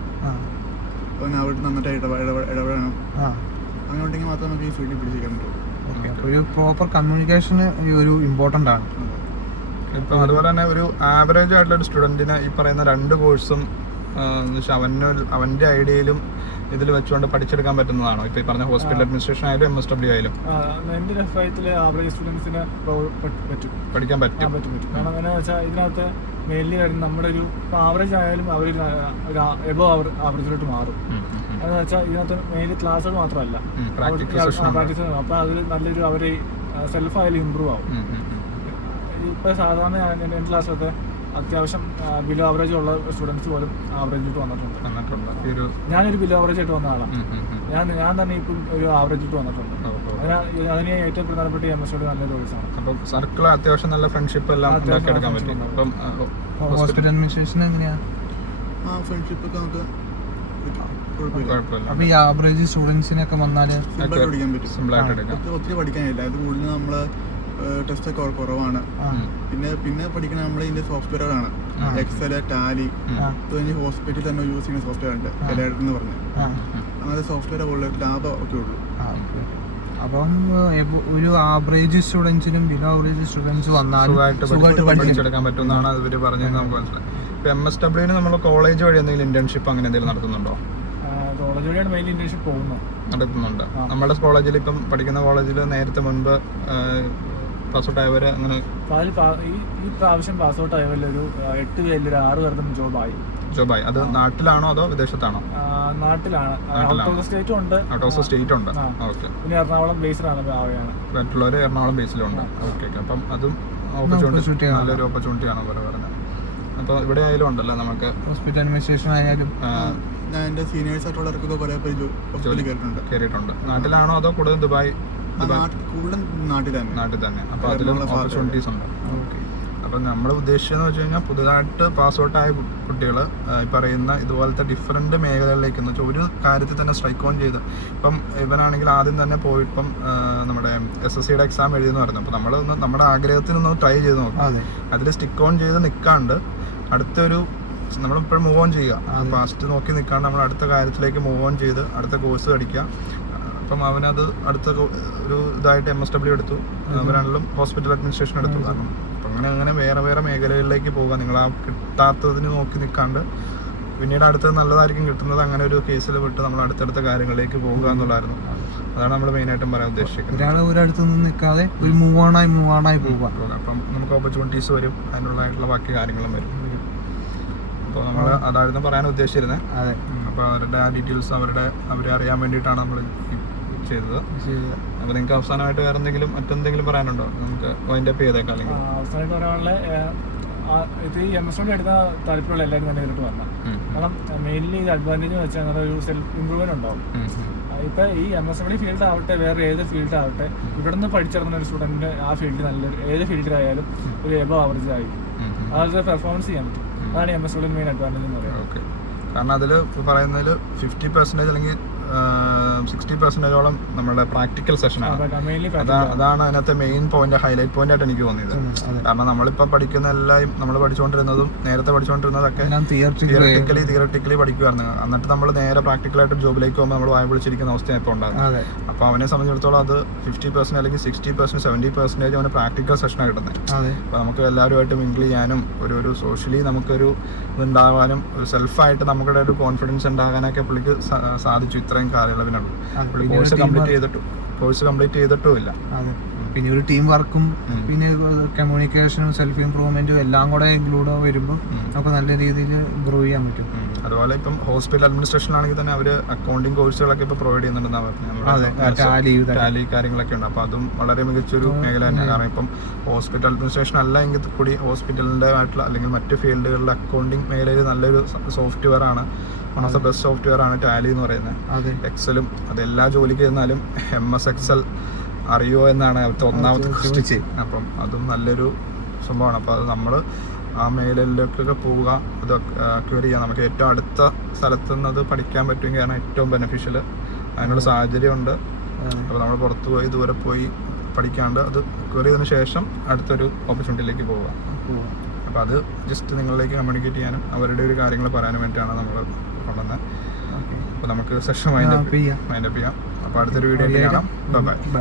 പിന്നെ അവരുടെ നന്നായിട്ട് ഇടപെടണം. അങ്ങനെ ഉണ്ടെങ്കിൽ മാത്രമേ നമുക്ക് ഈ ഫീൽഡിൽ പിടിച്ചേക്കാൻ പറ്റുള്ളൂ. ഒരു പ്രോപ്പർ കമ്മ്യൂണിക്കേഷൻ ഒരു ഇമ്പോർട്ടൻ്റ് ആണ്. ഇപ്പം അതുപോലെ തന്നെ ഒരു ആവറേജ് ആയിട്ടുള്ള ഒരു സ്റ്റുഡൻറ്റിന് ഈ പറയുന്ന 2 കോഴ്സും അവൻ്റെ ഐഡിയയിലും ഇതിൽ വെച്ചുകൊണ്ട് പഠിച്ചെടുക്കാൻ പറ്റുന്നതാണോ? ഇപ്പൊ ഈ പറഞ്ഞ ഹോസ്പിറ്റൽ അഡ്മിനിസ്ട്രേഷൻ ആയാലും MSW ആയാലും എൻ്റെ അഭിപ്രായത്തിൽ ആവറേജ് സ്റ്റുഡൻസിന് പഠിക്കാൻ പറ്റും. കാരണം എന്താണെന്ന് വെച്ചാൽ ഇതിനകത്ത് മെയിൻലി വരുന്ന നമ്മുടെ ഒരു ആവറേജ് ആയാലും അവർ എബോ ആവറേജിലോട്ട് മാറും. അതെന്ന് വെച്ചാൽ ഇതിനകത്ത് മെയിൻലി ക്ലാസ്സുകൾ മാത്രമല്ല പ്രാക്ടീസ്. അപ്പോൾ അതിൽ നല്ലൊരു അവർ സെൽഫായാലും ഇമ്പ്രൂവ് ആവും. ഇപ്പോൾ സാധാരണ എൻ്റെ ക്ലാസ്സിലൊക്കെ അത്യാവശ്യം ബിലോ ആവറേജ് ഉള്ള സ്റ്റുഡൻസ് പോലും ആവറേജിട്ട് വന്നിട്ടുണ്ട്. ഞാനൊരു ബിലോ ആവറേജ് ആയിട്ട് വന്ന ആളാണ്. ഞാൻ തന്നെ ഇപ്പം ഒരു ആവറേജ് ഇട്ട് വന്നിട്ടുണ്ട്. അതിന് ഏറ്റവും പ്രധാനപ്പെട്ട MSW നല്ലൊരു കോഴ്സാണ്. അപ്പം സർക്കിൾ അത്യാവശ്യം നല്ല ഫ്രണ്ട്ഷിപ്പ് എല്ലാം ഉണ്ടാക്കിയെടുക്കാൻ പറ്റും. അപ്പം ഹോസ്പിറ്റൽ അഡ്മിനിസ്ട്രേഷൻ എങ്ങനെയാ ഫ്രണ്ട്ഷിപ്പ് ഒക്കെ നമുക്ക് കുഴപ്പമില്ല. അപ്പോൾ ഈ ആവറേജ് സ്റ്റുഡൻസിനൊക്കെ വന്നാല് സിമ്പിളായിട്ട് എടുക്കാം. ഒത്തിരി പഠിക്കാനില്ല. അത് കൂടുതൽ നമ്മള് ടെസ്റ്റ് ഒക്കെ കുറവാണ്. പിന്നെ പഠിക്കണ നമ്മൾ ഇതിന്റെ സോഫ്റ്റ്വെയറാണ് എക്സൽ, ടാലി. ഹോസ്പിറ്റലിൽ തന്നെ യൂസ് ചെയ്യുന്ന സോഫ്റ്റ്വെയർ ഉണ്ട് എലൈഡ് എന്ന് പറഞ്ഞ്. അങ്ങനത്തെ സോഫ്റ്റ്വെയർ ലാഭം ഒക്കെ ഉള്ളൂ. അപ്പം ഒരു ആവറേജ് സ്റ്റുഡൻസിനും ബിലോ ആവറേജ് സ്റ്റുഡൻസ് വന്നാലും പഠിച്ചെടുക്കാൻ പറ്റുന്നതാണ് ഇവർ പറഞ്ഞത്. നമുക്ക് മനസ്സിലായി. ഇപ്പൊ MSWന് നമ്മൾ കോളേജ് വഴി എന്തെങ്കിലും ഇന്റേൺഷിപ്പ് അങ്ങനെ എന്തെങ്കിലും നടത്തുന്നുണ്ടോ? കോളേജ് വഴിയാണ് മെയിൻ ഇന്റേൺഷിപ്പ് നടത്തുന്നുണ്ട്. നമ്മുടെ കോളേജിൽ ഇപ്പം പഠിക്കുന്ന കോളേജിൽ നേരത്തെ മുൻപ് പാസ് ഔട്ട് ആയവർ അങ്ങനെ ഈ പ്രാവശ്യം പാസ് ഔട്ട് ആയവരൊരു 8 പേരിൽ 6 പേർക്കും ജോബായി. അത് നാട്ടിലാണോ അതോ വിദേശത്താണോ? നാട്ടിലാണ്. ഔട്ട് ഓഫ് സ്റ്റേറ്റും ഉണ്ട്. ഔട്ട് ഓഫ് സ്റ്റേറ്റ് ഉണ്ട്. ഓക്കെ. പിന്നെ എറണാകുളം ബേസിലാണ് മറ്റുള്ളവർ എറണാകുളം ബേസിലുണ്ട്. ഓക്കെ. അപ്പം അതും ഓപ്പർച്യൂണിറ്റി നല്ലൊരു ഓപ്പർച്യൂണിറ്റിയാണ് പറഞ്ഞത്. അപ്പോൾ ഇവിടെ ആയാലും ഉണ്ടല്ലോ നമുക്ക് ഹോസ്പിറ്റൽ അഡ്മിനിസ്ട്രേഷൻ ആയാലും. ഞാൻ എൻ്റെ സീനിയേഴ്സ് ആയിട്ടുള്ളവർക്കൊക്കെ കുറേ പേര് ഹോസ്പിറ്റലിൽ കയറിയിട്ടുണ്ട്. നാട്ടിലാണോ അതോ കൂടുതൽ ദുബായ്? കൂടുതലും നാട്ടിൽ തന്നെ. അപ്പോൾ അതിലും ഓപ്പർച്യൂണിറ്റീസ് ഉണ്ട്. അപ്പോൾ അപ്പം നമ്മൾ ഉദ്ദേശിച്ചതെന്ന് വെച്ച് കഴിഞ്ഞാൽ പുതുതായിട്ട് പാസ് ഔട്ടായ കുട്ടികൾ ഈ പറയുന്ന ഇതുപോലത്തെ ഡിഫറെൻറ്റ് മേഖലകളിലേക്ക് എന്ന് വെച്ചാൽ ഒരു കാര്യത്തിൽ തന്നെ സ്ട്രൈക്ക് ഓൺ ചെയ്ത്, ഇപ്പം ഇവനാണെങ്കിൽ ആദ്യം തന്നെ പോയി ഇപ്പം നമ്മുടെ SSCയുടെ എക്സാം എഴുതിയെന്ന് പറഞ്ഞു. അപ്പോൾ നമ്മളൊന്ന് നമ്മുടെ ആഗ്രഹത്തിനൊന്ന് ട്രൈ ചെയ്ത് നോക്കാം. അതിൽ സ്റ്റിക്ക് ഓൺ ചെയ്ത് നിൽക്കാണ്ട് അടുത്തൊരു നമ്മളിപ്പോഴും മൂവ് ഓൺ ചെയ്യുക, ഫാസ്റ്റ് നോക്കി നിൽക്കാണ്ട് നമ്മൾ അടുത്ത കാര്യത്തിലേക്ക് മൂവ് ഓൺ ചെയ്ത് അടുത്ത കോഴ്സ് പഠിക്കുക. അപ്പം അവനത് അടുത്ത ഒരു ഇതായിട്ട് MSW എടുത്തു, അവനാണെങ്കിലും ഹോസ്പിറ്റൽ അഡ്മിനിസ്ട്രേഷൻ എടുത്തു. കാരണം അപ്പം അങ്ങനെ വേറെ വേറെ മേഖലകളിലേക്ക് പോകുക. നിങ്ങൾ ആ കിട്ടാത്തതിന് നോക്കി നിൽക്കാണ്ട് പിന്നീട് അടുത്തത് നല്ലതായിരിക്കും കിട്ടുന്നത്, അങ്ങനെ ഒരു കേസിൽ വിട്ട് നമ്മൾ അടുത്തടുത്ത കാര്യങ്ങളിലേക്ക് പോകുക എന്നുള്ളതായിരുന്നു. അതാണ് നമ്മൾ മെയിനായിട്ടും പറയാൻ ഉദ്ദേശിക്കുന്നത്. ഒരിടത്ത് നിന്ന് നിൽക്കാതെ ഒരു മൂവ് ഓണായി പോവുക. അപ്പം നമുക്ക് ഓപ്പർച്യൂണിറ്റീസ് വരും, അതിനുള്ളതായിട്ടുള്ള ബാക്കി കാര്യങ്ങളും വരും. അപ്പോൾ നമ്മൾ അതായിരുന്നു പറയാൻ ഉദ്ദേശിച്ചിരുന്നത്. അതെ. അപ്പോൾ അവരുടെ ആ ഡീറ്റെയിൽസ് അവരെ അറിയാൻ വേണ്ടിയിട്ടാണ് നമ്മൾ ചെയ്തത്. അപ്പോൾ നിങ്ങൾക്ക് അവസാനമായിട്ട് വേറെ എന്തെങ്കിലും മറ്റെന്തെങ്കിലും പറയാനുണ്ടോ? നമുക്ക് വൈൻഡ് അപ്പ് ചെയ്തേക്കാം. അല്ലെങ്കിൽ അവസാനമായിട്ട് പറയാനുള്ള ഇത് ഈ MSW എടുത്ത താല്പര്യമുള്ള എല്ലാവരും തന്നെ ഇതിലോട്ട് വരണം. കാരണം മെയിൻലി ഇത് അഡ്വാൻറ്റേജ് എന്ന് വെച്ചാൽ ഒരു സെൽഫ് ഇമ്പ്രൂവ്മെന്റ് ഉണ്ടാവും. ഇപ്പം ഈ MSW ഫീൽഡ് ആവട്ടെ വേറെ ഏത് ഫീൽഡ് ആവട്ടെ, ഇവിടെ നിന്ന് പഠിച്ചിറങ്ങുന്ന ഒരു സ്റ്റുഡൻറ്റ് ആ ഫീൽഡിൽ നല്ലൊരു ഏത് ഫീൽഡിലായാലും ഒരു എബോ ആവറേജ് ആയിരിക്കും. അതൊരു പെർഫോമൻസ് ചെയ്യാൻ പറ്റും. അതാണ് MSW മെയിൻ അഡ്വാൻറ്റേജ് എന്ന് പറയുന്നത്. ഓക്കെ. കാരണം അതിൽ പറയുന്നതിൽ 50% അല്ലെങ്കിൽ 60%ഓളം നമ്മുടെ പ്രാക്ടിക്കൽ സെഷനാണ്. അതാണ് അതിനകത്തെ മെയിൻ പോയിന്റ്, ഹൈലൈറ്റ് പോയിന്റ് ആയിട്ട് എനിക്ക് തോന്നിയത്. കാരണം നമ്മളിപ്പോൾ പഠിക്കുന്ന എല്ലാം നമ്മൾ പഠിച്ചുകൊണ്ടിരുന്നതും നേരത്തെ പഠിച്ചുകൊണ്ടിരുന്നതൊക്കെ തിയററ്റിക്കലി പഠിക്കുമായിരുന്നു. എന്നിട്ട് നമ്മൾ നേരെ പ്രാക്ടിക്കലായിട്ട് ജോബിലേക്ക് പോകുമ്പോൾ നമ്മൾ വായ വിളിച്ചിരിക്കുന്ന അവസ്ഥയാണ് ഇപ്പോൾ ഉണ്ടാകുന്നത്. അപ്പോൾ അവനെ സംബന്ധിച്ചിടത്തോളം അത് 50% അല്ലെങ്കിൽ 60%, 70% അവന് പ്രാക്ടിക്കൽ സെഷനാണ് കിട്ടുന്നത്. അപ്പോൾ നമുക്ക് എല്ലാവരുമായിട്ട് മിങ്കിൾ ചെയ്യാനും ഒരു സോഷ്യലി നമുക്കൊരു ഇതുണ്ടാകാനും ഒരു സെൽഫായിട്ട് നമ്മുടെ ഒരു കോൺഫിഡൻസ് ഉണ്ടാകാനൊക്കെ പുള്ളിക്ക് സാധിച്ചു ഇത്രയും കാലയളവിനുള്ളൂ. Course complete ചെയ്തിട്ടുമില്ല. പിന്നെ ഒരു ടീം വർക്കും പിന്നെ കമ്മ്യൂണിക്കേഷനും സെൽഫ് ഇംപ്രൂവ്മെന്റും എല്ലാം കൂടെ ഇൻക്ലൂഡ് വരുമ്പോൾ നമുക്ക് നല്ല രീതിയിൽ ഗ്രോ ചെയ്യാൻ പറ്റും. അതുപോലെ ഇപ്പം ഹോസ്പിറ്റൽ അഡ്മിനിസ്ട്രേഷനാണെങ്കിൽ തന്നെ അവർ അക്കൗണ്ടിങ് കോഴ്സുകളൊക്കെ ഇപ്പോൾ പ്രൊവൈഡ് ചെയ്യുന്നുണ്ടെന്നാണ് പറഞ്ഞത്. ടാലി കാര്യങ്ങളൊക്കെ ഉണ്ട്. അപ്പോൾ അതും വളരെ മികച്ചൊരു മേഖല തന്നെയാണ്. കാരണം ഇപ്പം ഹോസ്പിറ്റൽ അഡ്മിനിസ്ട്രേഷൻ അല്ല എങ്കിൽ കൂടി ഹോസ്പിറ്റലിൻ്റെ ആയിട്ടുള്ള അല്ലെങ്കിൽ മറ്റ് ഫീൽഡുകളിലെ അക്കൗണ്ടിങ് മേഖലയിൽ നല്ലൊരു സോഫ്റ്റ്വെയർ ആണ്. One of the best software ആണ് ടാലി എന്ന് പറയുന്നത്. എക്സലും അതെല്ലാ ജോലിക്ക് ചെന്നാലും MS Excel അറിയോ എന്നാണ് അവിടുത്തെ ഒന്നാമത്തെ ക്വസ്റ്റ്യൻ. അപ്പം അതും നല്ലൊരു സംഭവമാണ്. അപ്പോൾ അത് നമ്മൾ ആ മേഖലയിലേക്കൊക്കെ പോവുക, അത് അക്വയർ ചെയ്യുക. നമുക്ക് ഏറ്റവും അടുത്ത സ്ഥലത്തു നിന്ന് അത് പഠിക്കാൻ പറ്റുമെങ്കിലാണ് ഏറ്റവും ബെനിഫിഷ്യൽ. അതിനുള്ള സാഹചര്യമുണ്ട്. അപ്പോൾ നമ്മൾ പുറത്ത് പോയി ദൂരെ പോയി പഠിക്കാണ്ട് അത് അക്വയർ ചെയ്തതിന് ശേഷം അടുത്തൊരു ഓപ്പർച്യൂണിറ്റിയിലേക്ക് പോവുക. അപ്പോൾ അത് ജസ്റ്റ് നിങ്ങളിലേക്ക് കമ്മ്യൂണിക്കേറ്റ് ചെയ്യാനും അവരുടെ ഒരു കാര്യങ്ങൾ പറയാനും വേണ്ടിയിട്ടാണ് നമ്മൾ കൊണ്ടുവന്നത്. അപ്പോൾ നമുക്ക് സെഷൻ മൈൻഡ് അപ്പ് ചെയ്യാം. അപ്പോൾ അടുത്തൊരു വീഡിയോ കാണാം. ബൈ.